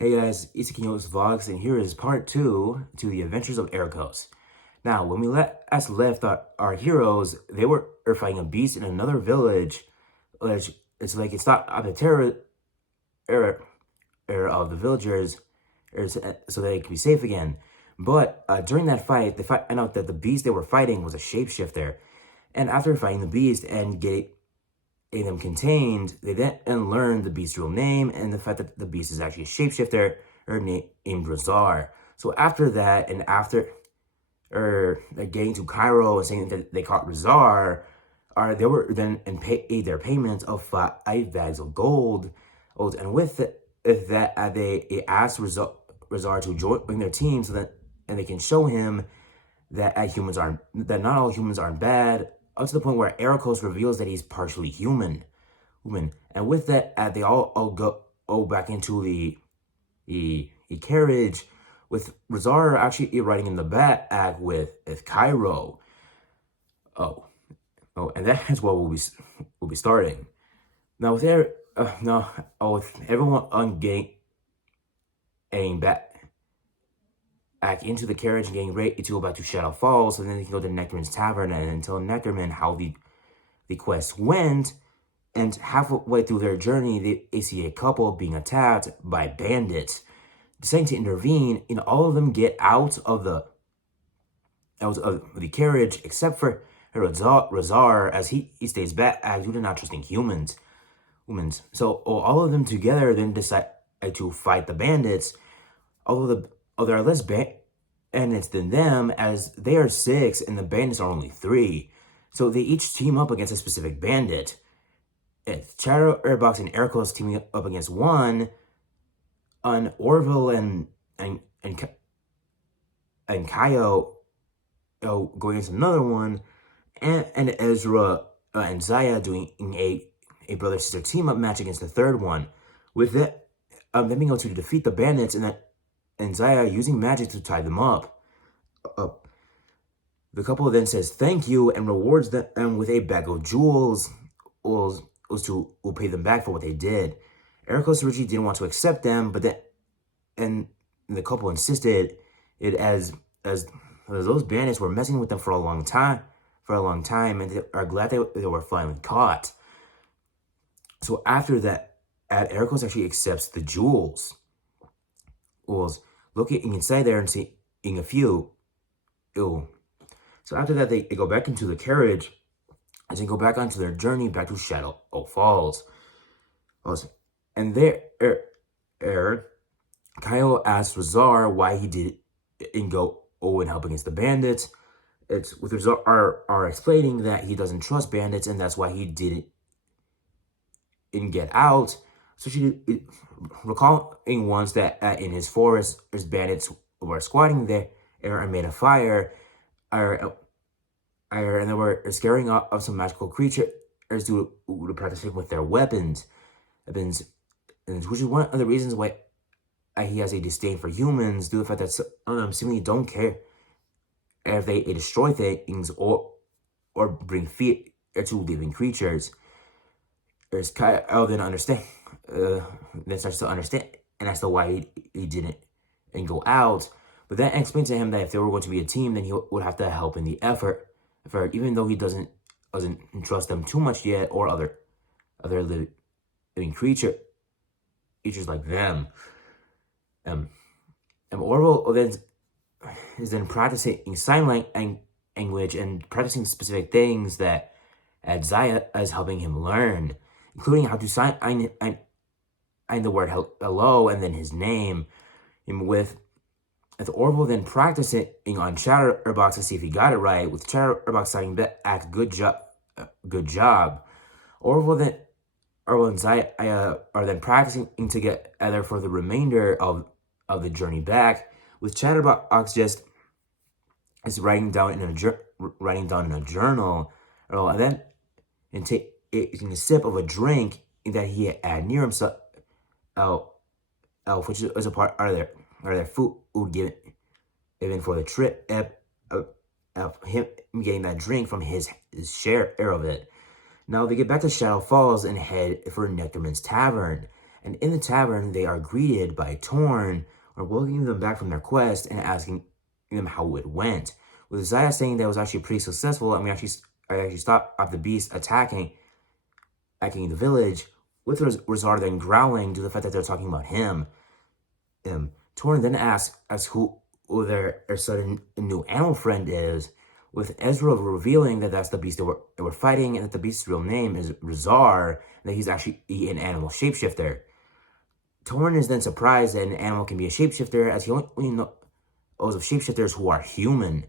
Hey guys, isaquinovlogs, and here is part 2 to the adventures of Aracos. Now, when we left our heroes, they were fighting a beast in another village. It's like it's not the terror era, era of the villagers, so they can be safe again. But during that fight, they found out that the beast they were fighting was a shapeshifter. And after fighting the beast and getting them contained, they then learned the beast's real name and the fact that the beast is actually a shapeshifter named Razar. So after that, and after getting to Cairo and saying that they caught Razar, they were then paid their payments of 5 bags of gold. And with that, they asked Razar to join their team so that and they can show him that not all humans are bad, up to the point where Aracos reveals that he's partially human. And with that, they all go back into the carriage, with Razar actually riding in the back with Cairo. And that's what we'll be starting. Now with with everyone getting back into the carriage and getting ready to go back to Shadow Falls, so then they can go to Nectarman's tavern and tell Nectarman how the quest went. And halfway through their journey, they see a couple being attacked by bandits. Deciding to intervene, all of them get out of the carriage, except for Razar, as he stays back due to not trusting humans. So all of them together then decide to fight the bandits. Although there are less bandits than them, as they are 6 and the bandits are only 3. So they each team up against a specific bandit. Chatterbox and Aracos teaming up against one, on Orville and Kaio going against another one, and Ezra and Zaya doing a brother-sister team-up match against the third one. With that, them being able to defeat the bandits and Zaya using magic to tie them up. The couple then says thank you and rewards them with a bag of jewels, will pay them back for what they did. Aracos originally didn't want to accept them, but the couple insisted it as those bandits were messing with them for a long time, and they are glad they were finally caught. So after that, Aracos actually accepts the jewels. Looking inside there and seeing a few. So after that, they go back into the carriage as they go back onto their journey back to Shadow Falls. And there, Kyle asks Razar why he didn't go and help against the bandits. It's with Razar are explaining that he doesn't trust bandits and that's why he didn't get out. So she recalling once that in his forest, his bandits were squatting there and made a fire, and they were scaring off some magical creatures to practicing with their weapons, which is one of the reasons why he has a disdain for humans, due to the fact that some of them seemingly don't care if they destroy things or bring fear to living creatures. There's Kyle then understand, then starts to understand, and that's the why he didn't go out. But that explains to him that if they were going to be a team, then he would have to help in the effort, even though he doesn't trust them too much yet, or other living creatures like them. And Orville is then practicing sign language and practicing specific things that Zaya is helping him learn, including how to sign the word hello and then his name. And with Orville then practicing on Chatterbox to see if he got it right, with Chatterbox signing back good job. Orville and Zaya are then practicing together for the remainder of the journey back, with Chatterbox just is writing down in a journal, and then taking a sip of a drink that he had near himself, which is a part of their food given for the trip, of him getting that drink from his share of it. Now they get back to Shadow Falls and head for Nectarman's tavern, And in the tavern, they are greeted by Torn, or welcoming them back from their quest and asking them how it went. With Zaya saying that it was actually pretty successful, and I actually stopped the beast attacking the village, with Rizar then growling due to the fact that they're talking about him. Torn then asks who their sudden new animal friend is, with Ezra revealing that that's the beast they were fighting, and that the beast's real name is Rizar, and that he's actually an animal shapeshifter. Torn is then surprised that an animal can be a shapeshifter, as he only knows of shapeshifters who are human.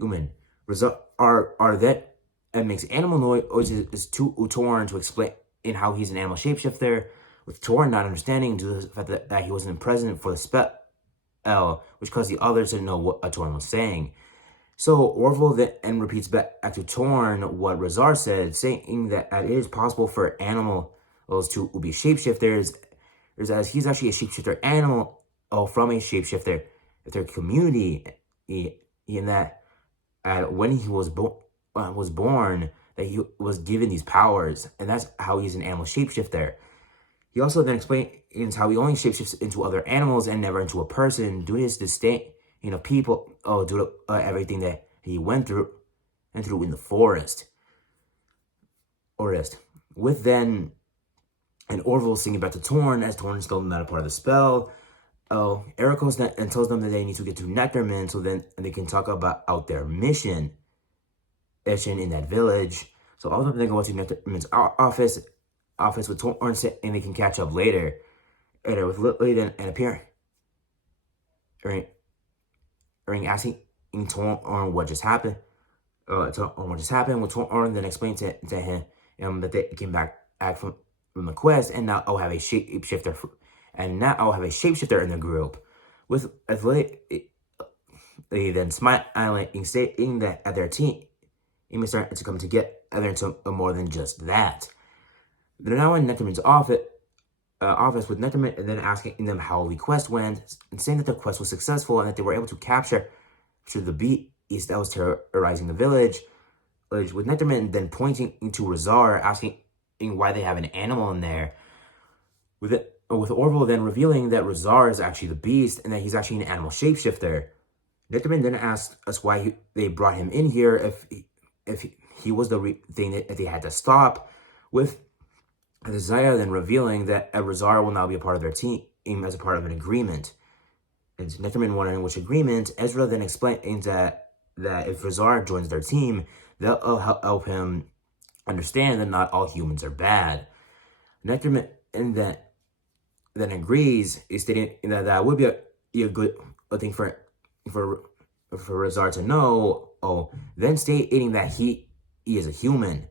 Rizar are that and makes animal noises to Torn to explain how he's an animal shapeshifter, with Torn not understanding due to the fact that he wasn't present for the spell, which caused the others to know what Torn was saying. So Orville then repeats back to Torn what Rizar said, saying that it is possible for animals to be shapeshifters, as he's actually a shapeshifter animal from a shapeshifter their community, in that when he was born, that he was given these powers, and that's how he's an animal shapeshifter. He also then explains how he only shapeshifts into other animals and never into a person due to his disdain, people, due to everything that he went through in the forest. With then, and Orville singing back to Torn, as Torn is still not a part of the spell. Aracos then tells them that they need to get to Nectarman so then they can talk about their mission in that village. So all of them then go to Nectarman's office with Torn, and they can catch up later. And with Lily then appearing asking Torn on what just happened. With Torn then explained to him that they came back from the quest, and now I'll have a shapeshifter, in the group. With they then smiling, stating that at their team is starting to come together into more than just that. They're now in Nectarman's office with Nectarman, and then asking them how the quest went, and saying that their quest was successful and that they were able to capture the beast that was terrorizing the village. With Nectarman then pointing to Rizar, asking why they have an animal in there. With Orville then revealing that Rizar is actually the beast and that he's actually an animal shapeshifter. Nectarman then asked us why they brought him in here if he was the thing that they had to stop. With Zaya then revealing that Rizar will now be a part of their team as a part of an agreement. And Nectarman wondering which agreement. Ezra then explains that if Rizar joins their team, they'll help him understand that not all humans are bad. Nectarman and then agrees, stating that would be a good thing for Rizar to know. Then stating that he is a human.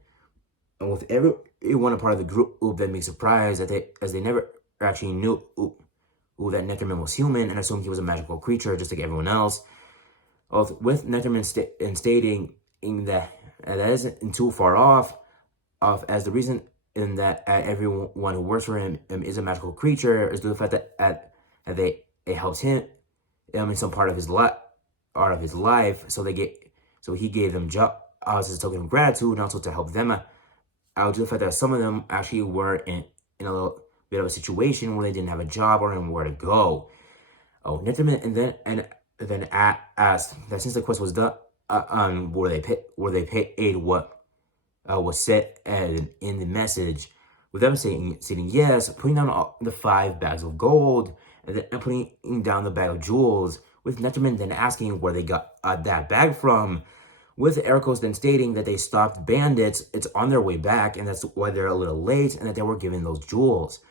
And with everyone a part of the group then being surprised as they never actually knew that Nectarman was human and assumed he was a magical creature just like everyone else. With Nectarman stating that isn't too far off as the reason in that everyone who works for him is a magical creature is the fact that it helps him in some part of his life. So he gave them jobs as a token of gratitude, and also to help them out due to the fact that some of them actually were in a little bit of a situation where they didn't have a job or where to go. Nectarman and then asked that since the quest was done, were they paid what was said in the message, with them saying yes, putting down the 5 bags of gold, and then putting down the bag of jewels, with Nectarman then asking where they got that bag from, with Aracos then stating that they stopped bandits, it's on their way back, and that's why they're a little late, and that they were given those jewels.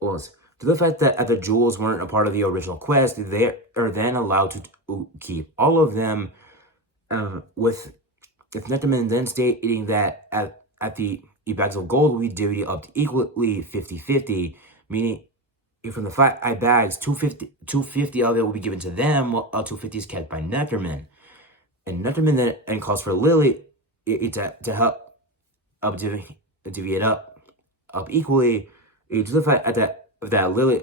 To the fact that the jewels weren't a part of the original quest, they are then allowed to keep all of them, with Nectarman then stating that at the bags of gold, we divvy up equally 50-50, meaning from the 5 bags, 250 of it will be given to them, while 250 is kept by Nectarman. And Nectarman then calls for Lily to help divvy it up equally, to the fact that Lily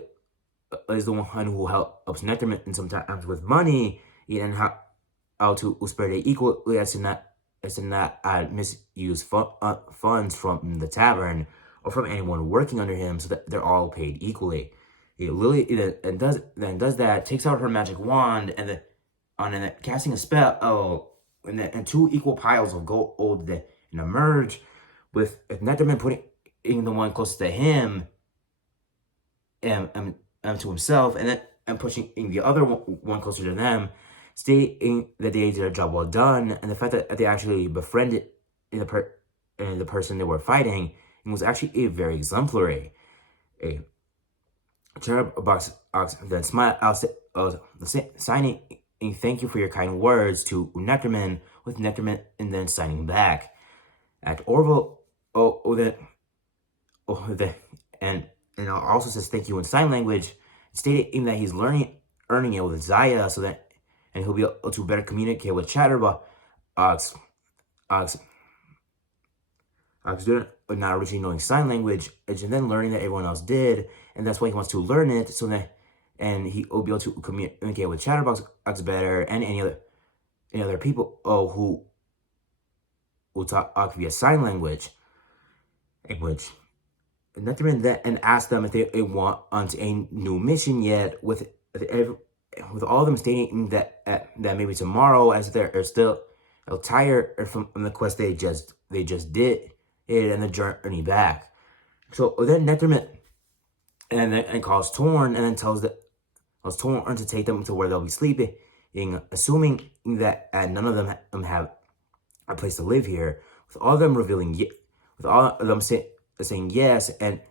is the one who helps Nectarman, and sometimes with money, and how to spread it equally as to not misuse funds from the tavern, or from anyone working under him, so that they're all paid equally. Lily does that, takes out her magic wand, and then casting a spell. And two equal piles of gold and emerge, with Nectarman putting the one closest to him and to himself, and then pushing the other one closer to them, stating that they did a job well done, and the fact that they actually befriended the person they were fighting, and was actually a very exemplary. A Chatterbox then smiled, signing a thank you for your kind words to Nectarman, with Nectarman and then signing back. At Orville, and also says thank you in sign language, stating that he's earning it with Zaya, so that and he'll be able to better communicate with Chatterbox. Student not originally knowing sign language, and then learning that everyone else did, and that's why he wants to learn it, so that he will be able to communicate with Chatterbox better, and any other people who will talk via sign language. Nectarman then asked them if they want onto a new mission yet, with all of them stating that maybe tomorrow, as they're still tired from the quest they just did and the journey back. So then Nectarman and calls Torn, and then tells Torn to take them to where they'll be sleeping, assuming that none of them have a place to live here. With all of them saying yes, and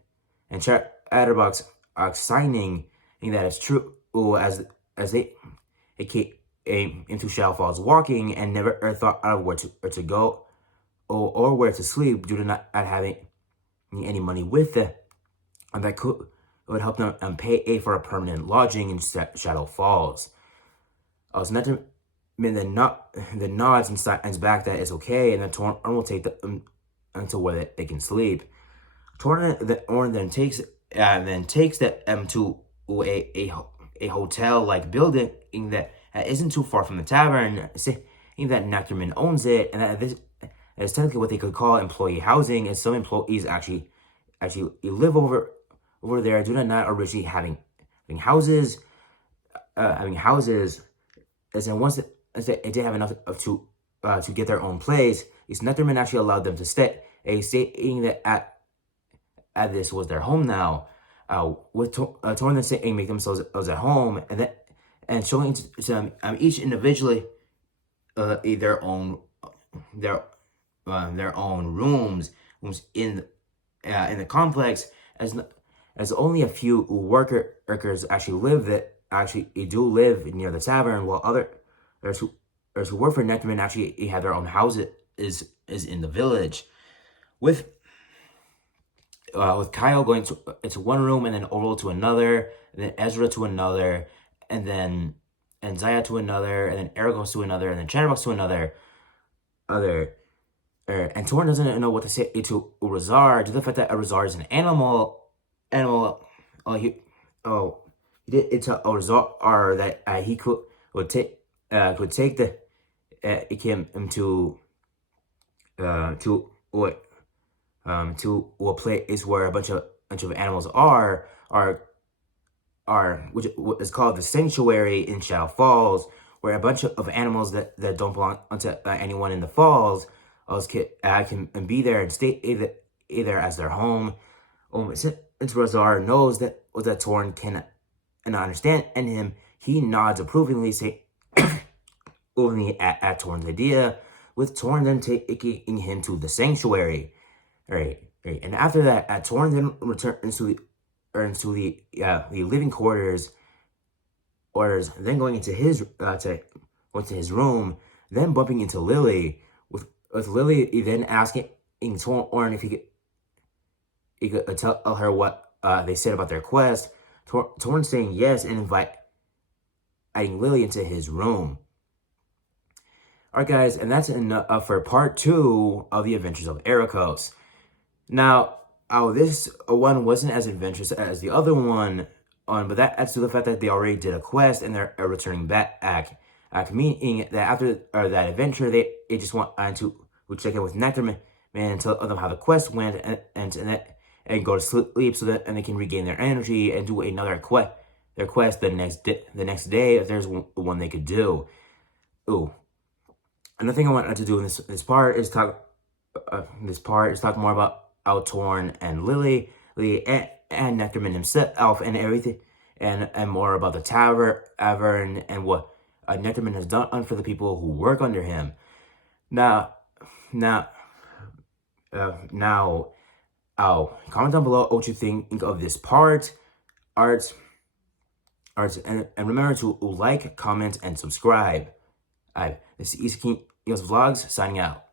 Chatterbox signing that it's true, as they came into Shadow Falls walking and never thought of where to go or where to sleep due to not having any money with them, and that would help them pay for a permanent lodging in Shadow Falls. So Nectarman then nods and signs back that it's okay, and then Torn will take them until where they can sleep. Torn then takes them to a hotel-like building that isn't too far from the tavern, saying that Nectarman owns it, and that this is technically what they could call employee housing, and some employees actually live over there due to not originally having houses, as in once they did have enough to get their own place, Nectarman actually allowed them to stay, stating that at this was their home now, with Torn then saying make themselves at home, and showing to them each individually their own rooms in the complex, as only a few workers actually do live near the tavern, while others who work for Nectarman actually have their own houses is in the village, with Kyle going into one room, and then Oral to another, and then Ezra to another, and Zaya to another, and then Aracos to another, and then Chatterbox to another. And Torn doesn't know what to say to Razar, due to the fact that Razar is an animal. He did it to Razar that he would take him to a place where a bunch of animals are which is called the Sanctuary in Shadow Falls, where a bunch of animals that don't belong to anyone in the falls can be there and stay either as their home. Since Razar knows that Torn can understand him, he nods approvingly, only at Torn's idea, with Torn then taking him to the Sanctuary. Right. And after that, Torn then returns to the living quarters, then going into his room, then bumping into Lily, with Lily then asking Torn if he could tell her what they said about their quest. Torn saying yes, and inviting Lily into his room. Alright guys, and that's enough for part 2 of the Adventures of Aracos. Now, this one wasn't as adventurous as the other one, but that adds to the fact that they already did a quest and they're returning back, meaning that after that adventure, they just want to check in with Nectarman and tell them how the quest went, and and go to sleep so that and they can regain their energy and do another quest the next day if there's one they could do. Ooh, another thing I wanted to do in this part is talk more about Altorn and Lily and Nectarman himself and everything, and more about the tavern and what Nectarman has done for the people who work under him. Now, now, now, comment down below what you think of this art, and remember to like, comment, and subscribe. This is isaquinovlogs signing out.